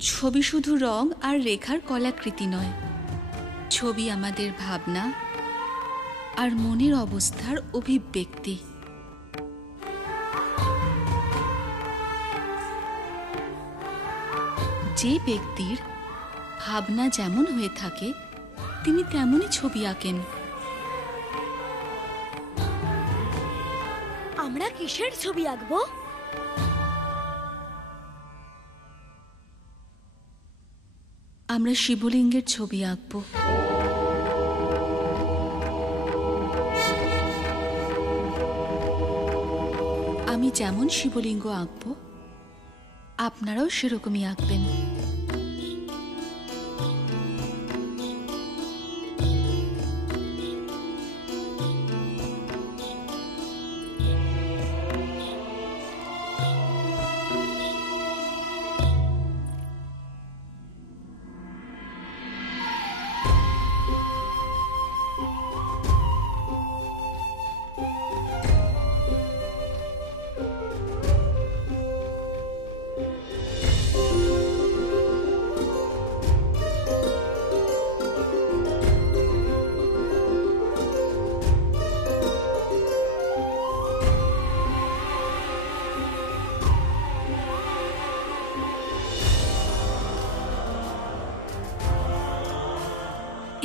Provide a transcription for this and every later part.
ছবি শুধু রং আর রেখার কলাকৃতি নয়, ছবি আমাদের ভাবনা আর মনের অবস্থার অভিব্যক্তি। যে ব্যক্তির ভাবনা যেমন হয়ে থাকে তিনি তেমনই ছবি আঁকেন। আমরা কিসের ছবি আঁকবো? আমরা শিবলিঙ্গের ছবি আঁকবো। আমি যেমন শিবলিঙ্গ আঁকবো আপনারাও সেরকমই আঁকবেন।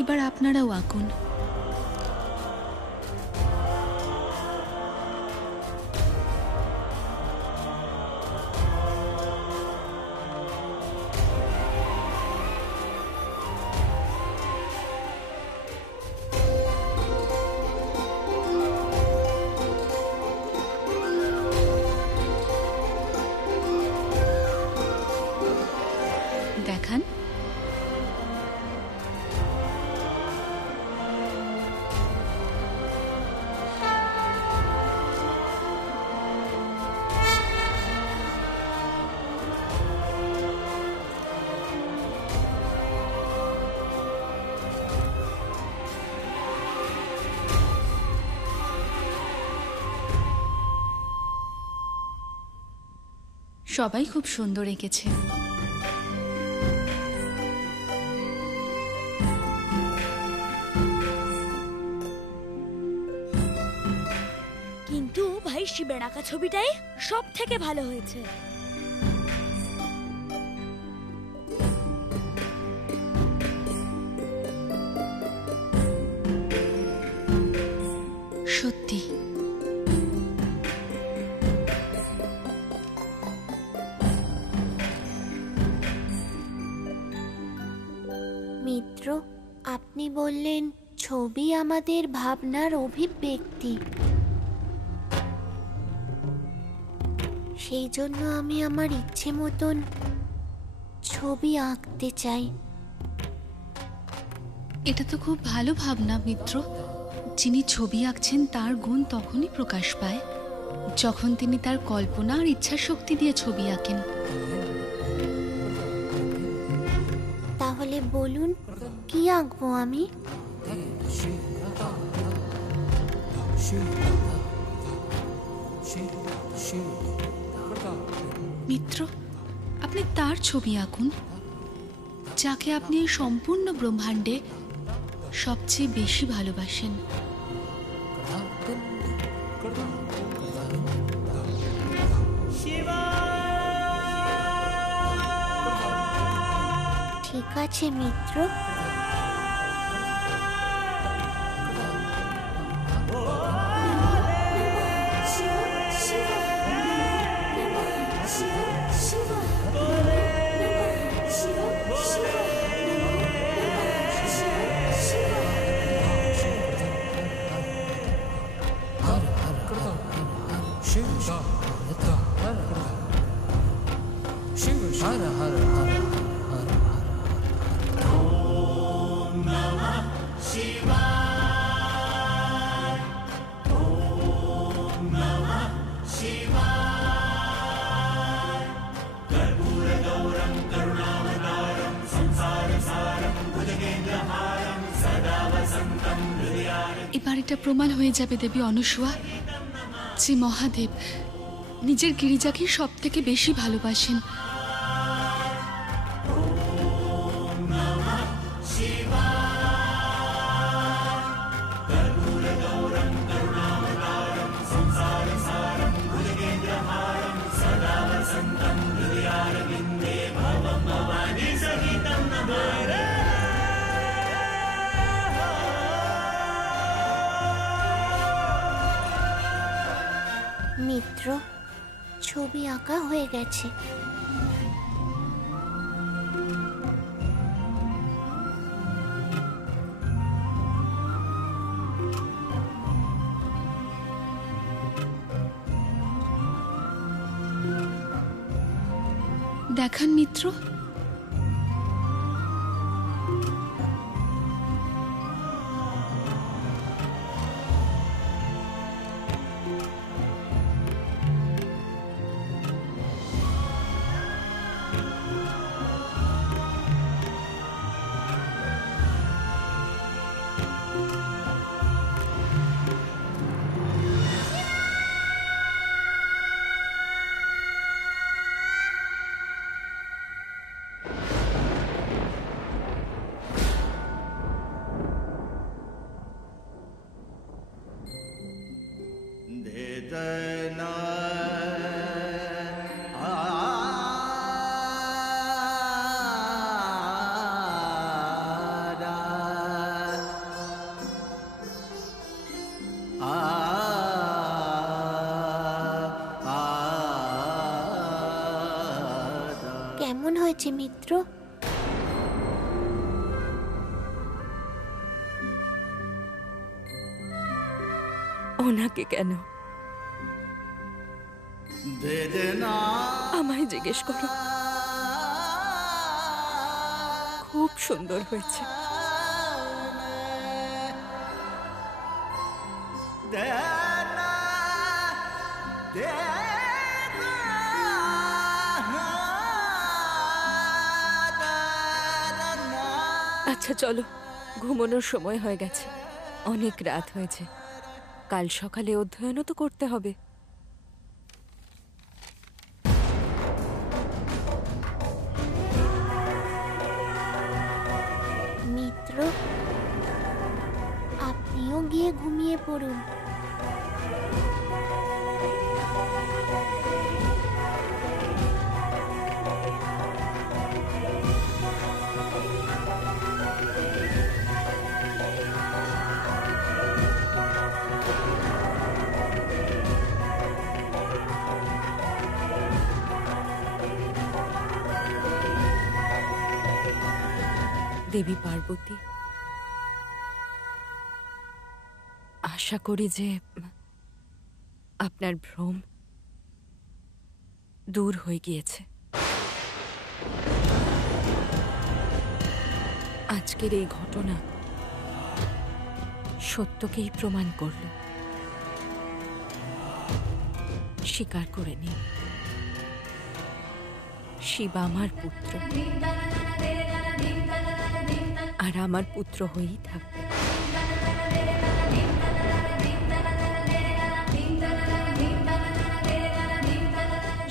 এবার আপনারাও আঁকুন। দেখান। সবাই খুব সুন্দর এঁকেছে। কিন্তু ভাই শিবের আঁকা ছবিটাই সব থেকে ভালো হয়েছে। সত্যি মিত্র, আপনি বললেন ছবি আমাদের ভাবনার অভিব্যক্তি। সেই জন্য আমি আমার ইচ্ছে মতন ছবি আঁকতে চাই। এটা তো খুব ভালো ভাবনা মিত্র। যিনি ছবি আঁকছেন তার গুণ তখনই প্রকাশ পায় যখন তিনি তার কল্পনা আর ইচ্ছা শক্তি দিয়ে ছবি আঁকেন। তাহলে বলুন, কি আঁকবো আমি? মিত্র, আপনি তার ছবি আঁকুন যাকে আপনি এই সম্পূর্ণ ব্রহ্মাণ্ডে সবচেয়ে বেশি ভালোবাসেন। ঠিক আছে মিত্র। এবার এটা প্রমাণ হয়ে যাবে দেবী অনুসূয়া যে মহাদেব নিজের গিরিজাকে সব থেকে বেশি ভালোবাসেন। ছবি আঁকা হয়ে গেছে। দেখান মিত্র। কেমন হয়েছে মিত্র? ওনাকে কেন, আমায় জিজ্ঞেস করো। খুব সুন্দর হয়েছে। আচ্ছা চলো, ঘুমানোর সময় হয়ে গেছে, অনেক রাত হয়েছে। কাল সকালে অধ্যয়নও তো করতে হবে। মিত্র, আপনিও গিয়ে ঘুমিয়ে পড়ুন। দেবী পার্বতী, আশা করি যে আপনার ভ্রম দূর হয়ে গিয়েছে। আজকের এই ঘটনা সত্যকেই প্রমাণ করল। স্বীকার করে নিন, শিব আমার পুত্র, আর আমার পুত্র হয়েই থাকবে।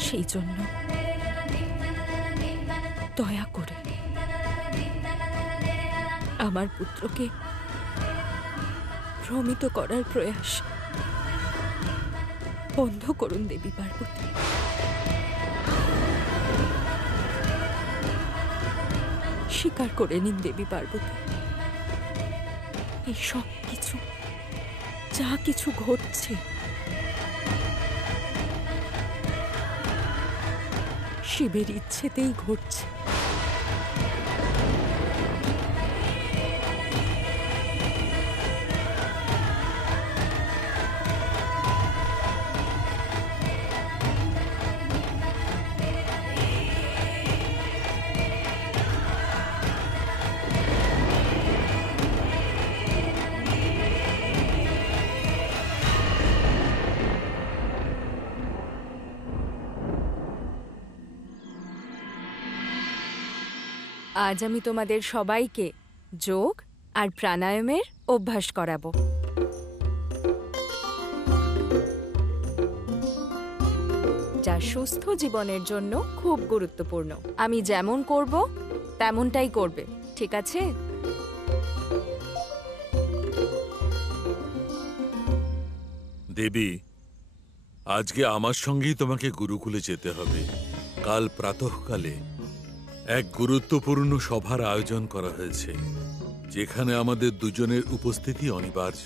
সেই জন্য দয়া করে আমার পুত্রকে ভ্রমিত করার প্রয়াস বন্ধ করুন দেবী পার্বতী। স্বীকার করে নিন দেবী পার্বতী, এই সব কিছু যা কিছু ঘটছে শিবের ইচ্ছেতেই ঘটছে। আজ আমি তোমাদের সবাইকে যোগ আর প্রাণায়ামের অভ্যাস করাবো। যা সুস্থ জীবনের জন্য খুব গুরুত্বপূর্ণ। আমি যেমন করব তেমনটাই করবে, ঠিক আছে? দেবী, আজকে আমার সঙ্গেই তোমাকে গুরুকুলে যেতে হবে। কাল প্রাতঃকালে এক গুরুত্বপূর্ণ সভার আয়োজন করা হয়েছে, যেখানে আমাদের দুজনের উপস্থিতি অনিবার্য।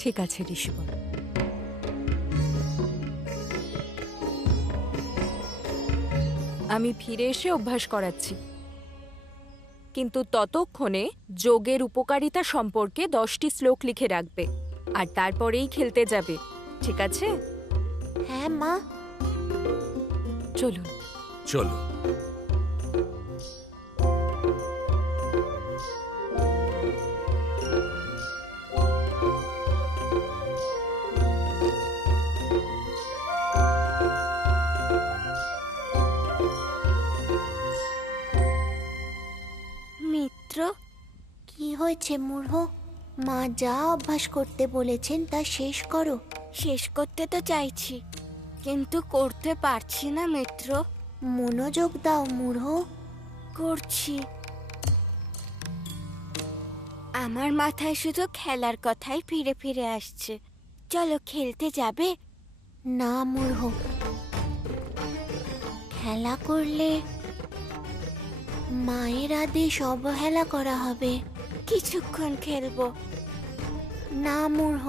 ঠিক আছে ঋষিবর। আমি ফিরে এসে অভ্যাস করাচ্ছি, কিন্তু ততক্ষণে যোগের উপকারিতা সম্পর্কে 10টি শ্লোক লিখে রাখবে আর তারপরেই খেলতে যাবে, ঠিক আছে? হ্যাঁ মা। চলুন। চলো। মিত্র, কি হয়েছে মূর্খ? মা যা অভ্যাস করতে বলেছেন তা শেষ করো। শেষ করতে তো চাইছি, কিন্তু করতে পারছি না মিত্র। মনোযোগ দাও মূর্খ। করছি। আমার মাথায় শুধু খেলার কথাই ফিরে ফিরে আসছে। চলো খেলতে যাবে? না মূর্খ, খেলা করলে মায়ের আদেশ অবহেলা করা হবে। কিছুক্ষণ খেলবো। না মূর্খ,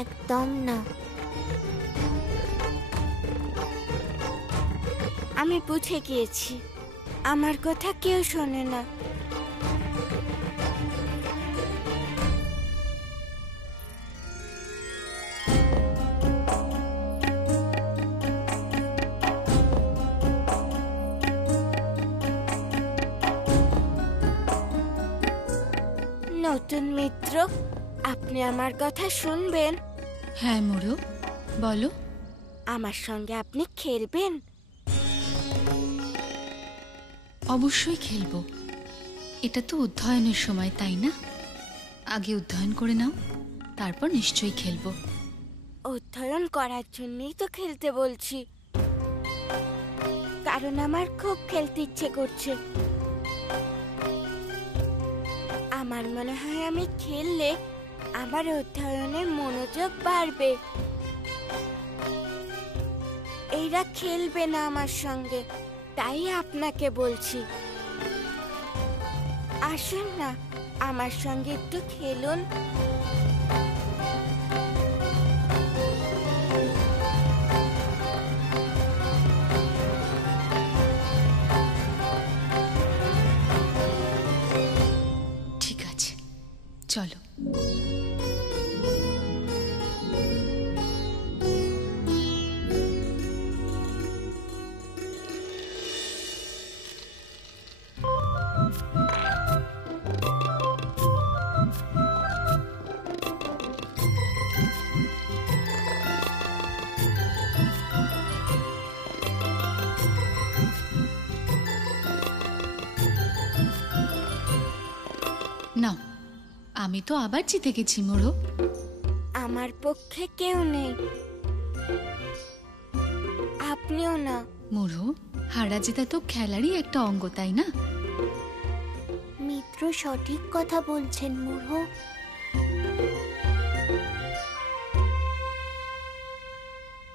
একদম না। আমি বুঝে গিয়েছি, আমার কথা কেউ শোনে না। নতুন মিত্র, আপনি আমার কথা শুনবেন? হ্যাঁ মোড়ো, বলো। আমার সঙ্গে আপনি খেলবেন? অবশ্যই খেলবো। এটা তো অধ্যয়নের সময়, তাই না? আগে অধ্যয়ন করে নাও, তারপর নিশ্চয়ই খেলবো। অধ্যয়ন করার জন্যই তো খেলতে বলছি, কারণ আমার খুব খেলতে ইচ্ছে করছে। আমার মনে হয় আমি খেললে আমার অধ্যয়নে মনোযোগ বাড়বে। এরা খেলবে না আমার সঙ্গে, তাই আপনাকে বলছি, আসুন না আমার সঙ্গে একটু খেলুন। ঠিক আছে, চলো। নাও, আমি তো আবার জিতে গেছি মোড়ো। আমার পক্ষে কেউ নেই, আপনিও না। মোড়ো, হারা জেতা তো খেলারই একটা অঙ্গ, তাই না? মিত্র সঠিক কথা বলছেন মূর্খ।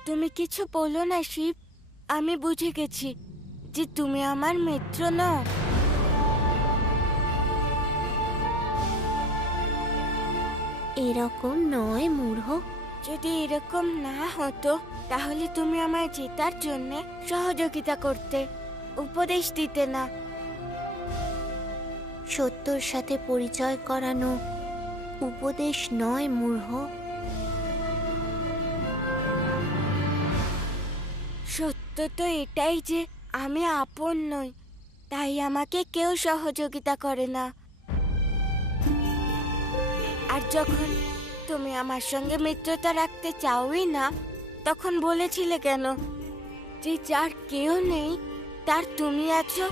তুমি কিছু বলো না শিব, আমি বুঝে গেছি যে তুমি আমার মিত্র নও। এরকম নয় মূর্খ। যদি এরকম না হতো তাহলে তুমি আমায় জেতার জন্য সহযোগিতা করতে, উপদেশ দিতে না। সত্যর সাথে পরিচয় করানো উপদেশ নয় মূর্খ। সত্য তো এটাই যে আমি আপন নই, তাই আমাকে কেউ সহযোগিতা করে না। আর যখন তুমি আমার সঙ্গে মিত্রতা রাখতে চাওই না, তখন বলেছিলে কেন যে যার কেউ নেই তার তুমি আছো?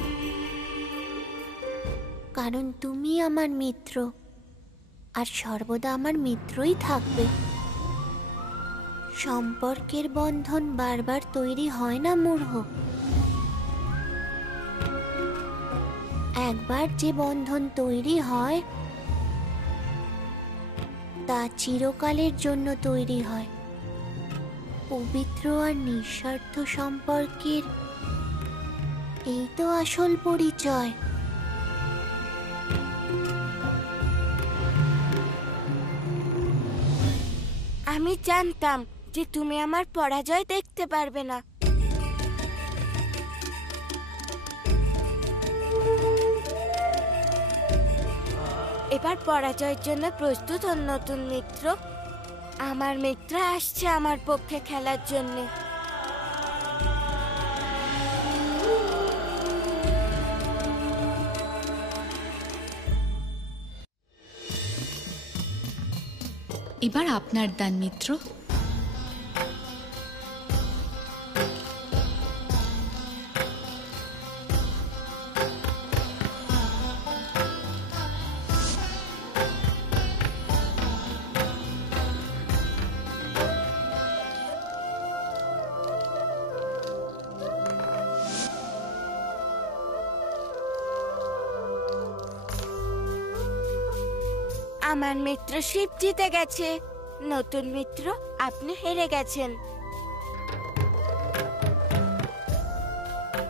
কারণ তুমি আমার মিত্র, আর সর্বদা আমার মিত্রই থাকবে। সম্পর্কের বন্ধন বারবার তৈরি হয় না মূর্খ। একবার যে বন্ধন তৈরি হয় তা চিরকালের জন্য তৈরি হয়। পবিত্র আর নিঃস্বার্থ সম্পর্কের এই তো আসল পরিচয়। আমি জানতাম যে তুমি আমার পরাজয় দেখতে পারবে না, এবার পরাজয়ের জন্য প্রস্তুত হন নতুন মিত্র। আমার মিত্র আসছে আমার পক্ষে খেলার জন্যে। এবার আপনার দান মিত্র। আমার মিত্র শিব জিতে গেছে। নতুন মিত্র, আপনি হেরে গেছেন।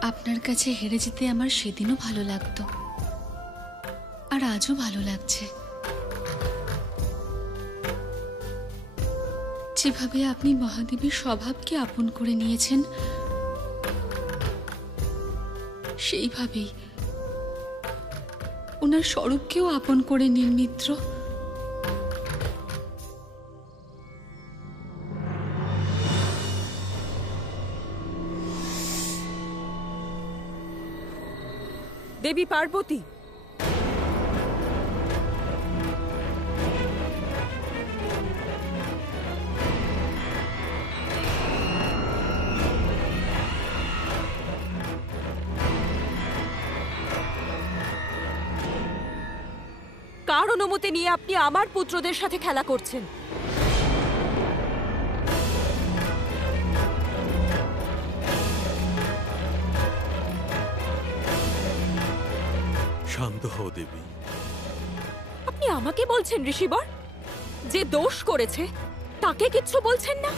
আপনার কাছে হেরে যেতে আমার সেদিনও ভালো লাগতো, আর আজও ভালো লাগছে। যেভাবে আপনি মহাদেবীর স্বভাবকে আপন করে নিয়েছেন, সেইভাবেই ওনার স্বরূপকেও আপন করে নিন মিত্র। দেবী পার্বতী, কার অনুমতি নিয়ে আপনি আমার পুত্রদের সাথে খেলা করছেন? শান্ত হও দেবী। আপনি আমাকে বলছেন ঋষিবর, যে দোষ করেছে তাকে কিচ্ছু বলছেন না?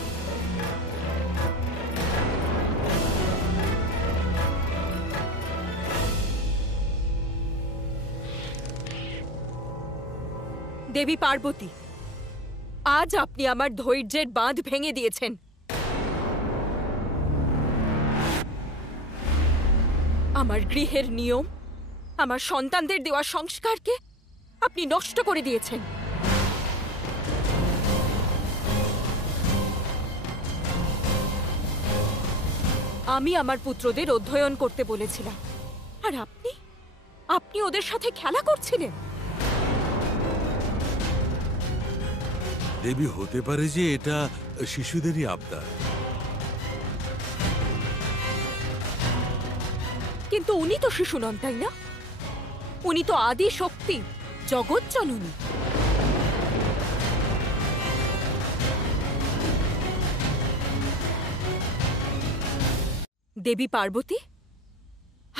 দেবী পার্বতী, আজ আপনি আমার ধৈর্যের বাঁধ ভেঙে দিয়েছেন। আমার গৃহের নিয়ম, আমার সন্তানদের দেওয়া সংস্কারকে আপনি নষ্ট করে দিয়েছেন। আমি আমার পুত্রদের অধ্যয়ন করতে বলেছিলাম, আর আপনি ওদের সাথে খেলা করছিলেন। দেবী, হতে পারে যে এটা শিশুদেরই আবদার। কিন্তু উনি তো শিশু নন, তাই না? উনি তো আদি শক্তি, জগৎ জননী। দেবী পার্বতী,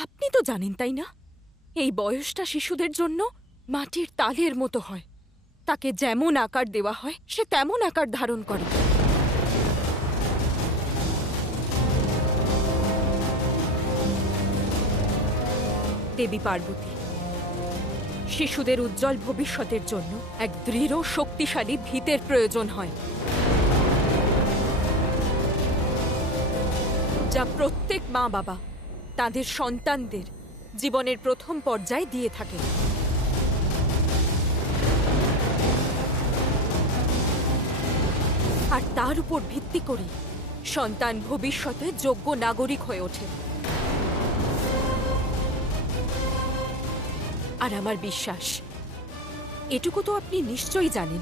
আপনি তো জানেন তাই না, এই বয়সটা শিশুদের জন্য মাটির তালের মতো হয়। তাকে যেমন আকার দেওয়া হয় সে তেমন আকার ধারণ করে। দেবী পার্বতী, শিশুদের উজ্জ্বল ভবিষ্যতের জন্য এক দৃঢ় শক্তিশালী ভিতের প্রয়োজন হয়, যা প্রত্যেক মা বাবা তাদের সন্তানদের জীবনের প্রথম পর্যায়ে দিয়ে থাকে। আর তার উপর ভিত্তি করে সন্তান ভবিষ্যতে যোগ্য নাগরিক হয়ে ওঠে। আর আমার বিশ্বাস, এটুকু তো আপনি নিশ্চয়ই জানেন।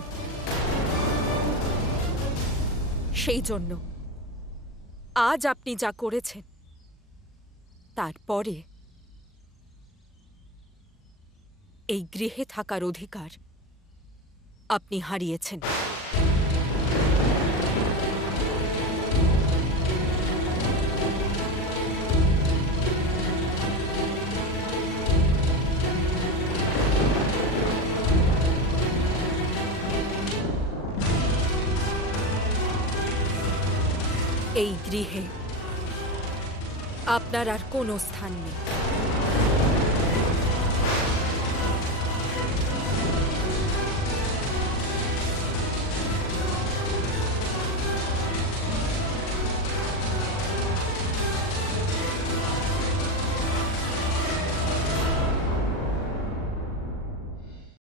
সেই জন্য আজ আপনি যা করেছেন, তারপরে এই গৃহে থাকার অধিকার আপনি হারিয়েছেন। এই গৃহে আপনার আর কোনো স্থান নেই।